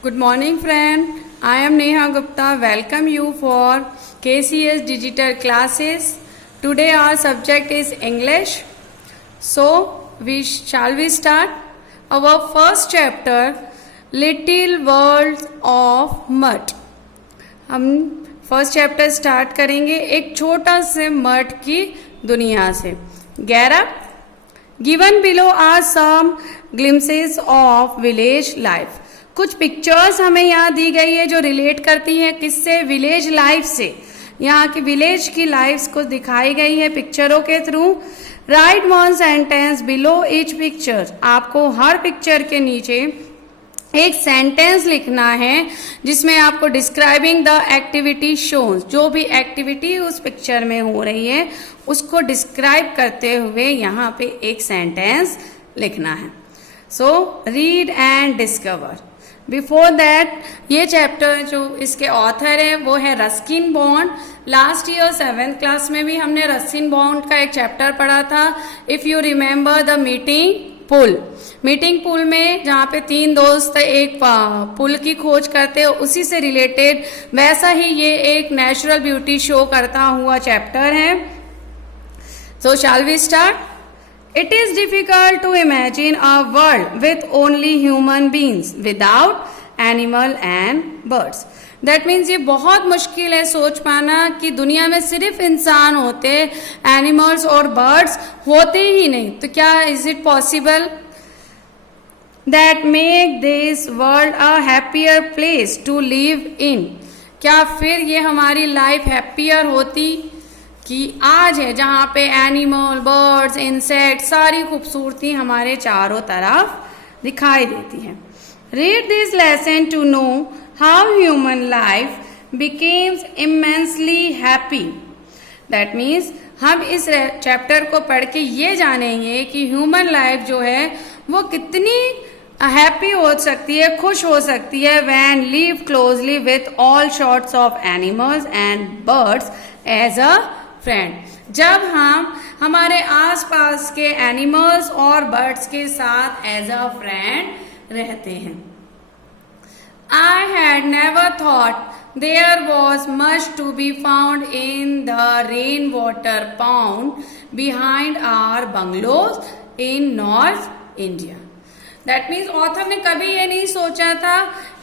Good morning, friend. I am Neha Gupta. Welcome you for KCS Digital classes. Today our subject is English. So, shall we start? Our first chapter, Little World of Mud. हम first chapter start करेंगे एक छोटा से मठ की दुनिया से। गैरब given below are some glimpses of village life. कुछ पिक्चर्स हमें यहाँ दी गई है जो रिलेट करती है किससे, विलेज लाइफ से। यहाँ की विलेज की लाइफ्स को दिखाई गई है पिक्चरों के through. Right one sentence below each picture. आपको हर पिक्चर के नीचे एक सेंटेंस लिखना है जिसमें आपको डिस्क्राइबिंग द एक्टिविटी शोज, जो भी एक्टिविटी उस पिक्चर में हो रही है उसको डिस्क्राइब करते हुए यहाँ पे एक सेंटेंस लिखना है। So read and discover. Before that ये चैप्टर जो इसके ऑथर है वो है Ruskin bond. Last year 7th class में भी हमने रस्किन बॉन्ड का एक चैप्टर पढ़ा था। If you remember the meeting pool में जहाँ पे 3 दोस्त एक पुल की खोज करते हैं, उसी से रिलेटेड वैसा ही ये एक नेचुरल ब्यूटी शो करता हुआ चैप्टर है। So shall we start. It is difficult to imagine a world with only human beings without animal and birds. That means ये बहुत मुश्किल है सोच पाना कि दुनिया में सिर्फ इंसान होते, एनिमल्स और बर्ड्स होते ही नहीं। तो क्या is it possible that make this world a happier place to live in? क्या फिर ये हमारी लाइफ हैप्पियर होती कि आज है जहाँ पे एनिमल, बर्ड्स, इंसेक्ट सारी खूबसूरती हमारे चारों तरफ दिखाई देती है। Read this lesson to know how human life becomes immensely happy. That means हम इस चैप्टर को पढ़ के ये जानेंगे कि ह्यूमन लाइफ जो है वो कितनी हैप्पी हो सकती है, खुश हो सकती है when live closely with all sorts of animals and birds as a friend. जब हम हमारे आसपास के एनिमल्स और बर्ड्स के साथ एज अ फ्रेंड रहते हैं। I had never thought there was much to be found in the rainwater pond behind our bungalows in North India. That means author ने कभी ये नहीं सोचा था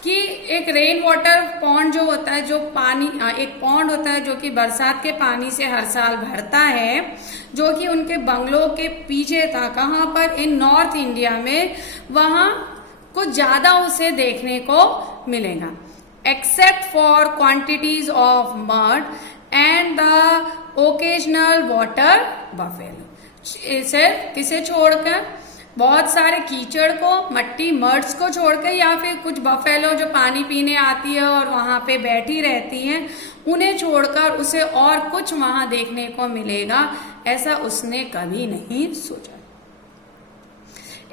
कि एक रेन वाटर पॉन्ड जो होता है, जो पानी एक पॉन्ड होता है जो कि बरसात के पानी से हर साल भरता है, जो कि उनके बंगलों के पीछे था। कहाँ पर? इन नॉर्थ इंडिया में। वहां कुछ ज्यादा उसे देखने को मिलेगा। Except for quantities of mud and the occasional water buffalo. इसे किसे छोड़कर, बहुत सारे कीचड़ को, मट्टी मर्ड्स को छोड़कर, या फिर कुछ बफेलो जो पानी पीने आती है और वहां पे बैठी रहती हैं, उन्हें छोड़कर उसे और कुछ वहां देखने को मिलेगा, ऐसा उसने कभी नहीं सोचा।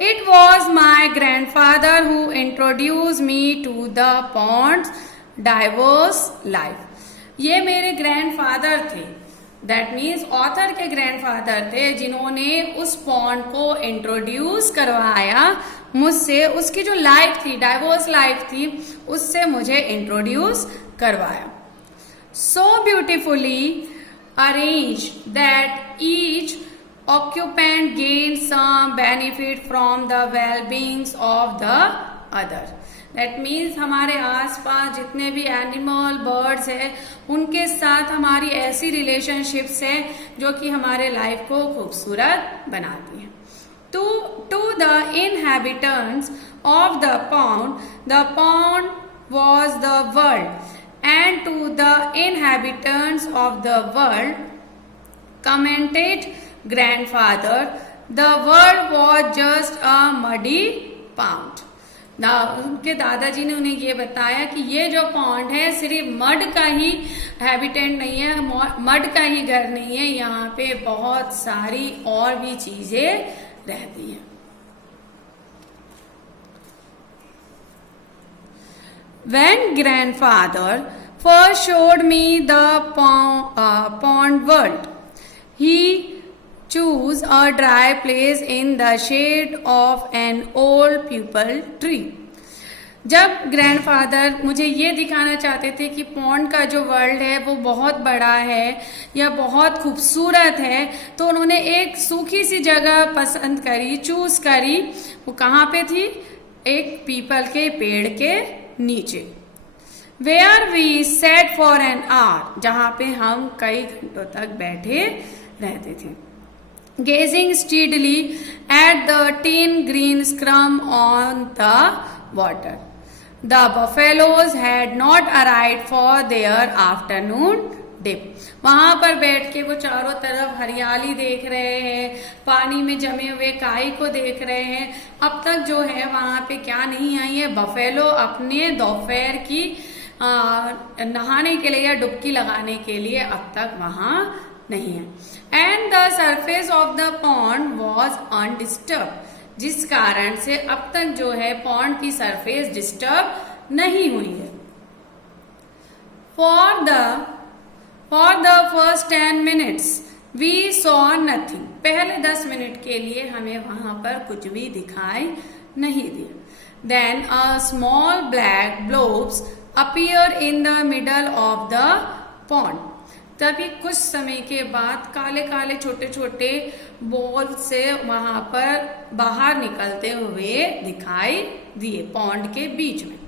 It was my grandfather who introduced me to the pond's diverse life. ये मेरे ग्रैंडफादर थे। दैट मीन्स ऑथर के ग्रैंडफादर थे जिन्होंने उस पॉन्ड को इंट्रोड्यूस करवाया मुझसे। उसकी जो लाइफ थी, डाइवर्स लाइफ थी, उससे मुझे इंट्रोड्यूस करवाया। So beautifully arrange that each occupant gain some benefit from the wellbeings of the other. That means हमारे आसपास जितने भी एनिमल, बर्ड्स है, उनके साथ हमारी ऐसी रिलेशनशिप्स है जो कि हमारे लाइफ को खूबसूरत बनाती है। To the inhabitants of the pond was the world and to the inhabitants of the world commented grandfather the world was just a muddy pound. उनके दादाजी ने उन्हें ये बताया कि ये जो पॉन्ड है सिर्फ मड का ही हैबिटेंट नहीं है, मड का ही घर नहीं है, यहाँ पे बहुत सारी और भी चीजें रहती हैं। When grandfather first showed me the pond world, he choose a dry place in the shade of an old peepal tree. जब ग्रैंडफादर मुझे ये दिखाना चाहते थे कि पॉन्ड का जो वर्ल्ड है वो बहुत बड़ा है या बहुत खूबसूरत है, तो उन्होंने एक सूखी सी जगह पसंद करी, चूज करी। वो कहाँ पे थी? एक पीपल के पेड़ के नीचे। Where we sat for an hour, जहां पे हम कई घंटों तक बैठे रहते थे। Gazing steadily at the thin green scum on the water, the buffaloes had not arrived for their afternoon dip. वहां पर बैठ के वो चारों तरफ हरियाली देख रहे हैं, पानी में जमे हुए काई को देख रहे हैं। अब तक जो है वहां पे क्या नहीं आई है? बफेलो अपने दोपहर की नहाने के लिए या डुबकी लगाने के लिए अब तक वहां नहीं है। And the surface of the pond was undisturbed, जिस कारण से अब तक जो है पॉन्ड की सरफेस डिस्टर्ब नहीं हुई है। For the first 10 minutes we saw nothing, पहले 10 मिनट के लिए हमें वहां पर कुछ भी दिखाई नहीं दिया। Then a small black blobs appear in the middle of the pond, तभी कुछ समय के बाद काले काले छोटे छोटे बॉल से वहां पर बाहर निकलते हुए दिखाई दिए पॉन्ड के बीच में।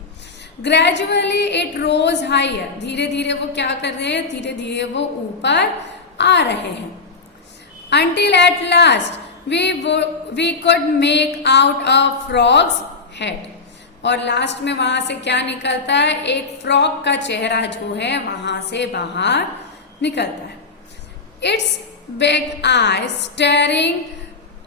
ग्रेजुअली इट रोज हायर, धीरे धीरे वो क्या कर रहे हैं? धीरे धीरे वो ऊपर आ रहे हैं। Until at last we could make out a frog's head, और लास्ट में वहां से क्या निकलता है? एक फ्रॉग का चेहरा जो है वहां से बाहर निकलता है। It's big eyes steering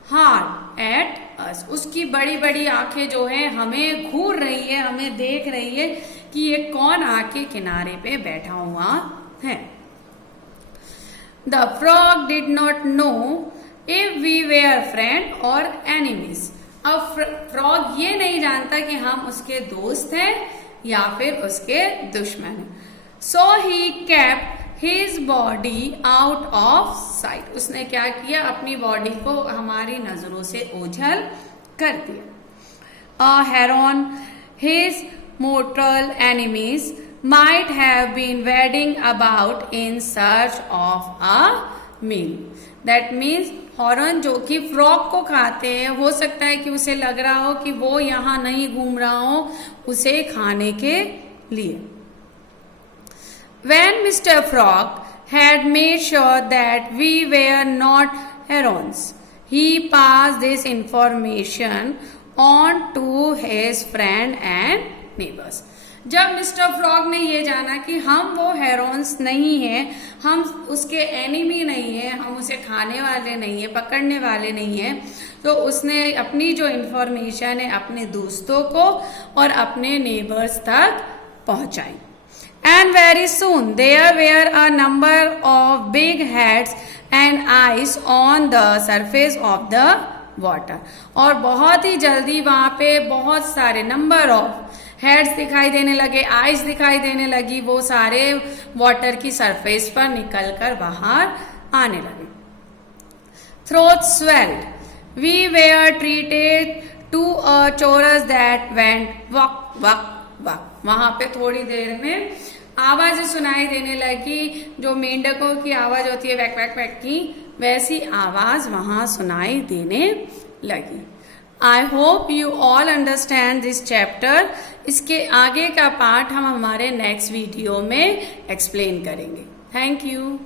hard at us, उसकी बड़ी बड़ी आंखें जो है हमें घूर रही है, हमें देख रही है कि ये कौन आके किनारे पे बैठा हुआ है। The frog did not know if we were friend और एनिमीज, अब फ्रॉग ये नहीं जानता कि हम उसके दोस्त हैं या फिर उसके दुश्मन हैं। So he kept his body out of sight, उसने क्या किया? अपनी बॉडी को हमारी नजरों से ओझल कर दिया। A heron his mortal enemies might have been wading about in search of a meal, that means heron जो कि फ्रॉग को खाते हैं, हो सकता है कि उसे लग रहा हो कि वो यहां नहीं घूम रहा हो उसे खाने के लिए। When Mr. Frog had made sure that we were not herons, he passed this information on to his friend and neighbors. जब मिस्टर फ्रॉग ने ये जाना कि हम वो हेरोन्स नहीं हैं, हम उसके एनिमी नहीं है, हम उसे खाने वाले नहीं है, पकड़ने वाले नहीं है, तो उसने अपनी जो इंफॉर्मेशन है अपने दोस्तों को और अपने नेबर्स तक पहुंचाई। And very soon there were a number of big heads and eyes on the surface of the water, और बहुत ही जल्दी वहां पे बहुत सारे नंबर ऑफ हेड्स दिखाई देने लगे, आईज दिखाई देने लगी, वो सारे वाटर की सरफेस पर निकलकर बाहर आने लगे। Throat swelled, we were treated to a chorus that went wak wak वक, वहां पे थोड़ी देर में आवाजें सुनाई देने लगी, जो मेंढकों की आवाज होती है वैक वैक वैक की, वैसी आवाज वहां सुनाई देने लगी। I hope you all understand this chapter. इसके आगे का पार्ट हम हमारे नेक्स्ट वीडियो में एक्सप्लेन करेंगे। Thank you.